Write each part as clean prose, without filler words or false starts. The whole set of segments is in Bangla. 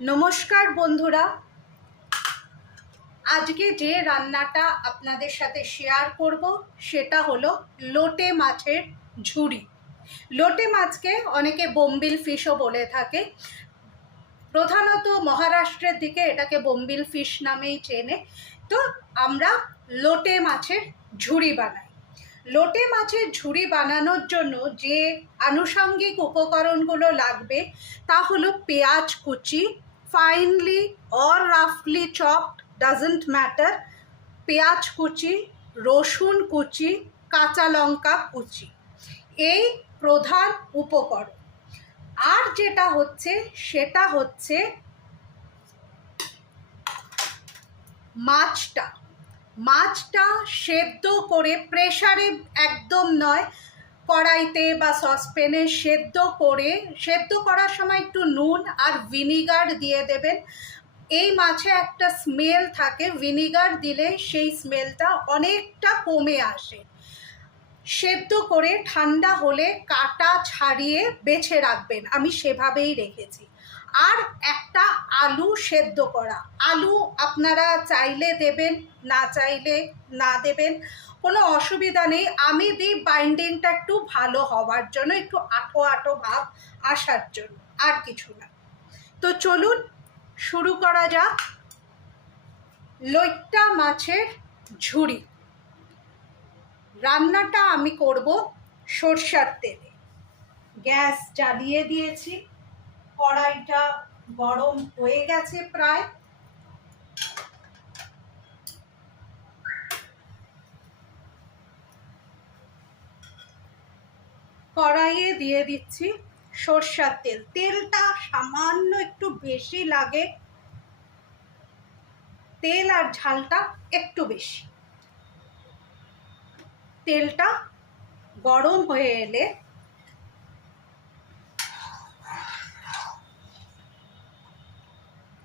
নমস্কার বন্ধুরা, আজকে যে রান্নাটা আপনাদের সাথে শেয়ার করব সেটা হলো লোটে মাছের ঝুড়ি। লোটে মাছকে অনেকে বোম্বিল ফিশও বলে থাকে। প্রধানত মহারাষ্ট্রের দিকে এটাকে বোম্বিল ফিশ নামেই চেনে। তো আমরা লোটে মাছের ঝুড়ি বানাই। লোটে মাছের ঝুড়ি বানানোর জন্য যে আনুষঙ্গিক উপকরণগুলো লাগবে তা হলো পেঁয়াজ কুচি, ফাইনলি অর রাফলি চপড, ডাজন্ট ম্যাটার, পেঁয়াজ কুচি, রসুন কুচি, কাঁচা লঙ্কা কুচি, এই প্রধান উপকরণ। আর যেটা হচ্ছে সেটা হচ্ছে মাছটা সেদ্ধ করে, প্রেসারে একদম নয়, কড়াইতে বা সসপ্যানে সেদ্ধ করার সময় একটু নুন আর ভিনিগার দিয়ে দেবেন। এই মাছে একটা স্মেল থাকে, ভিনিগার দিলে সেই স্মেলটা অনেকটা কমে আসে। সেদ্ধ করে ঠান্ডা হলে কাটা ছাড়িয়ে বেছে রাখবেন, আমি সেভাবেই রেখেছি। আর একটা আলু সেদ্ধ করা, আলু আপনারা চাইলে দেবেন, না চাইলে না দেবেন, কোনো অসুবিধা নেই। আমি দিই বাইন্ডিংটা একটু ভালো হওয়ার জন্য, একটু আঠো আঠো ভাব আসার জন্য, আর কিছু না। তো চলুন শুরু করা যাক লইট্টা মাছের ঝুড়ি। রান্নাটা আমি করব সরষের তেলে। গ্যাস জ্বালিয়ে দিয়েছি, কড়াইটা গরম হয়ে গেছে প্রায়। কড়াইয়ে দিয়ে দিচ্ছি সরষের তেল। তেলটা সামান্য একটু বেশি লাগে, তেল আর ঝালটা একটু বেশি। তেলটা গরম হয়ে এলে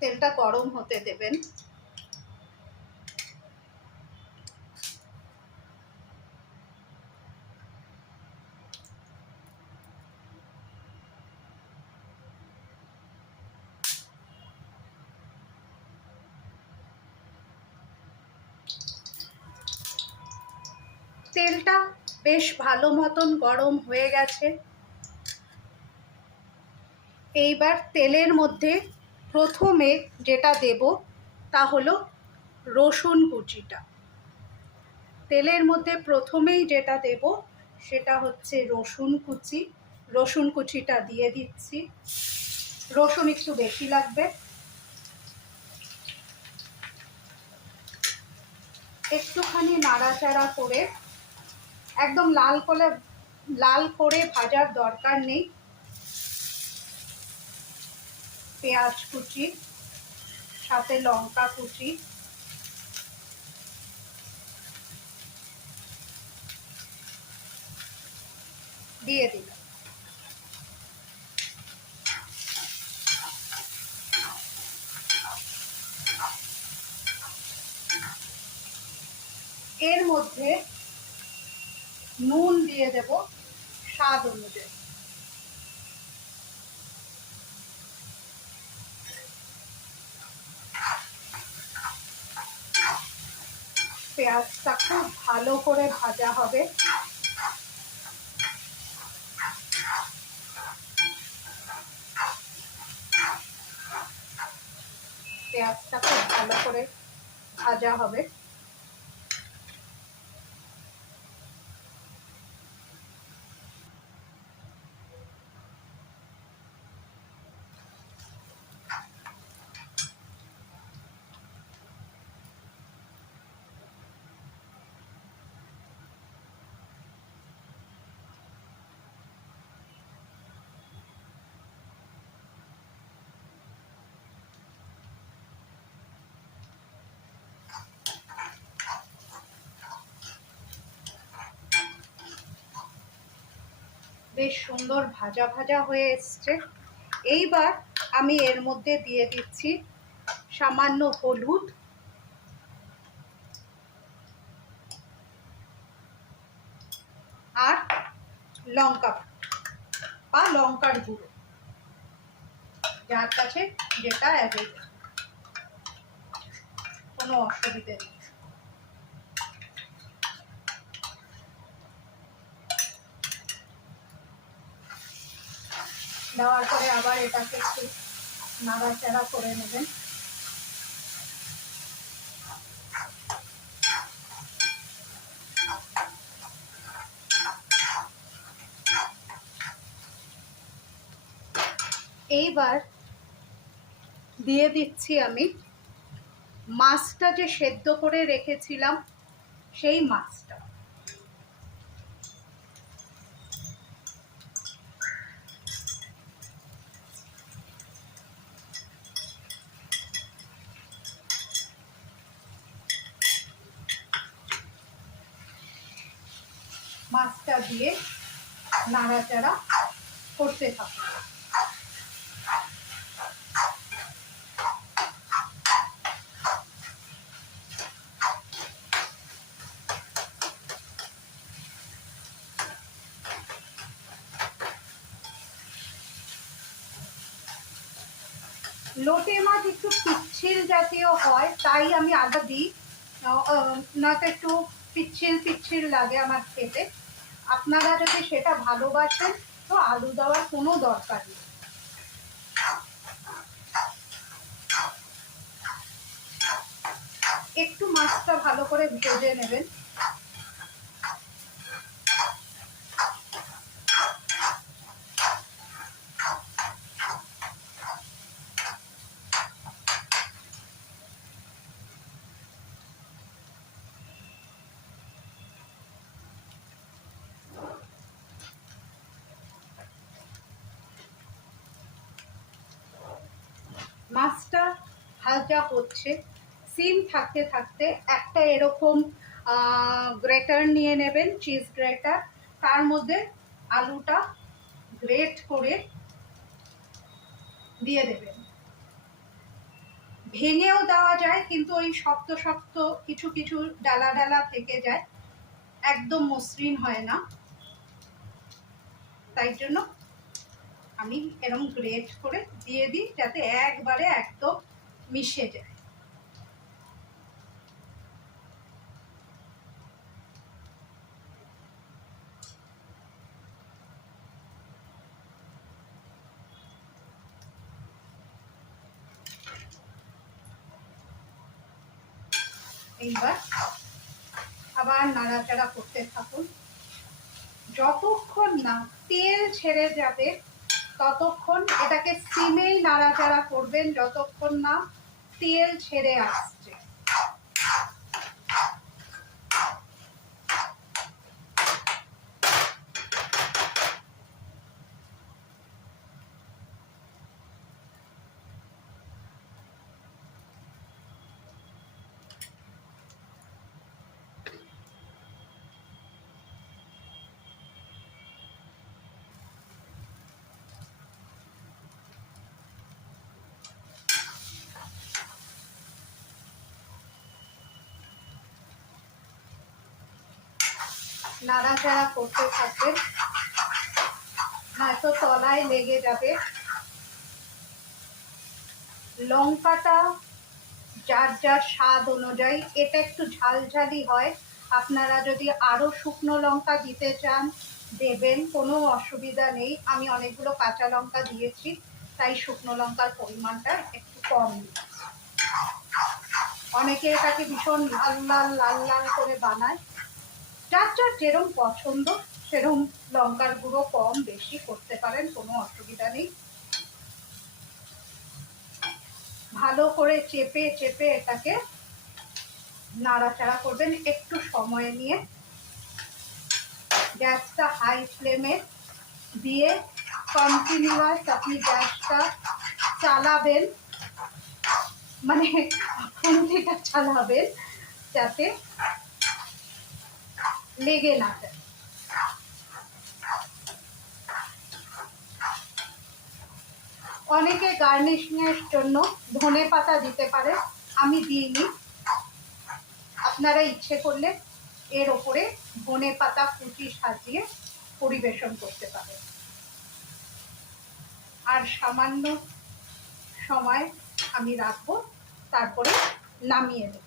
তেলটা গরম হতে দেবেন। তেলটা বেশ ভালো মতন গরম হয়ে গেছে। এইবার তেলের মধ্যে প্রথমে যেটা দেব তা হলো রসুন কুচিটা। তেলের মধ্যে প্রথমেই যেটা দেব সেটা হচ্ছে রসুন কুচি। রসুন কুচিটা দিয়ে দিচ্ছি। রসুন একটু বেশি লাগবে। একটুখানি নাড়াচাড়া করে, একদম লাল করে ভাজার দরকার নেই। পেঁয়াজ কুচি, সাথে লঙ্কা কুচি দিয়ে দিলাম। এর মধ্যে নুন দিয়ে দেব স্বাদ অনুযায়ী। পেঁয়াজটা খুব ভালো করে ভাজা হবে। পেঁয়াজটা খুব ভালো করে ভাজা হবে। বেশ সুন্দর ভাজা ভাজা হয়ে এসছে। এইবার আমি এর মধ্যে দিয়ে দিচ্ছি সামান্য হলুদ, আর লঙ্কা বা লঙ্কার গুঁড়ো। যার কাছে যেটা অ্যাভেলেবল, কোনো অসুবিধে নেই। দেওয়ার পরে আবার এটাকে একটু নাড়াচাড়া করে নেবেন। এইবার দিয়ে দিচ্ছি আমি মাছটা যে সেদ্ধ করে রেখেছিলাম সেই মাছটা। মাছটা দিয়ে নাড়াচাড়া করতে থাকবো। লোটে মাছ একটু পিচ্ছিল জাতীয় হয়, তাই আমি আদা দিই, নয়তো একটু পিচ্ছিল পিচ্ছিল লাগে আমার খেতে। আপনারা যদি সেটা ভালোবাসেন তো আলু দেওয়ার কোনো দরকার নেই। একটু মাছটা ভালো করে ভেজে নেবেন। মাছটা ভাজা হচ্ছে, সিম থাকতে থাকতে একটা এরকম গ্রেটার নিয়ে নেবেন, চিজ গ্রেটার। তার মধ্যে আলুটা গ্রেট করে দিয়ে দেবেন। ভেঙেও দেওয়া যায়, কিন্তু ওই শক্ত শক্ত কিছু কিছু ডালা ডালা থেকে যায়, একদম মসৃণ হয় না। তাই জন্য আমি এরকম গ্রেট করে দিয়ে দিই, যাতে একবারে একদম মিশে যায়। এইবার আবার নাড়াচাড়া করতে থাকুন, যতক্ষণ না তেল ছেড়ে যাবে ততক্ষণ এটাকে সিমেই নাড়াচাড়া করবেন, যতক্ষণ না তেল ছেড়ে আসছে। নাড়াচাড়া করতে থাকবেন, নয়তো তলায় লেগে যাবে। লঙ্কাটা যার যার স্বাদ অনুযায়ী, এটা একটু ঝালঝালি হয়। আপনারা যদি আরো শুকনো লঙ্কা দিতে চান দেবেন, কোনো অসুবিধা নেই। আমি অনেকগুলো কাঁচা লঙ্কা দিয়েছি, তাই শুকনো লঙ্কার পরিমাণটা একটু কম দিচ্ছি। অনেকে এটাকে ভীষণ লাল লাল লাল লাল করে বানায়, যার যার যেরকম পছন্দ সেরকম লঙ্কার গুঁড়ো কম বেশি করতে পারেন, কোনো অসুবিধা নেই। ভালো করে চেপে চেপে এটাকে নাড়াচাড়া করবেন একটু সময় নিয়ে। গ্যাসটা হাই ফ্লেমে দিয়ে কন্টিনিউয়াস আপনি গ্যাসটা চালাবেন, মানে খুন্তিটা চালাবেন যাতে লেগে না যায়। অনেকে গার্নিশিংয়ের জন্য ধনেপাতা দিতে পারে, আমি দিইনি। আপনারা ইচ্ছে করলে এর ওপরে ধনেপাতা কুচি সাজিয়ে পরিবেশন করতে পারেন। আর সামান্য সময় আমি রাখবো, তারপরে নামিয়ে দেব।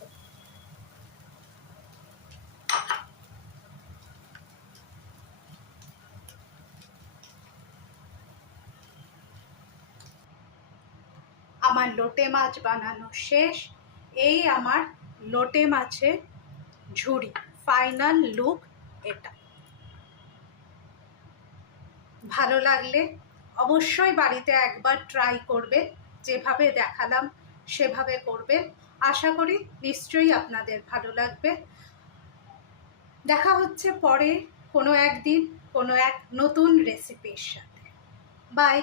আমার লোটে মাছ বানানো শেষ। এই আমার লোটে মাছের ঝুড়ি, ফাইনাল লুক এটা। ভালো লাগলে অবশ্যই বাড়িতে একবার ট্রাই করবেন, যেভাবে দেখালাম সেভাবে করবেন। আশা করি নিশ্চয়ই আপনাদের ভালো লাগবে। দেখা হচ্ছে পরে কোনো একদিন কোনো এক নতুন রেসিপির সাথে। বাই।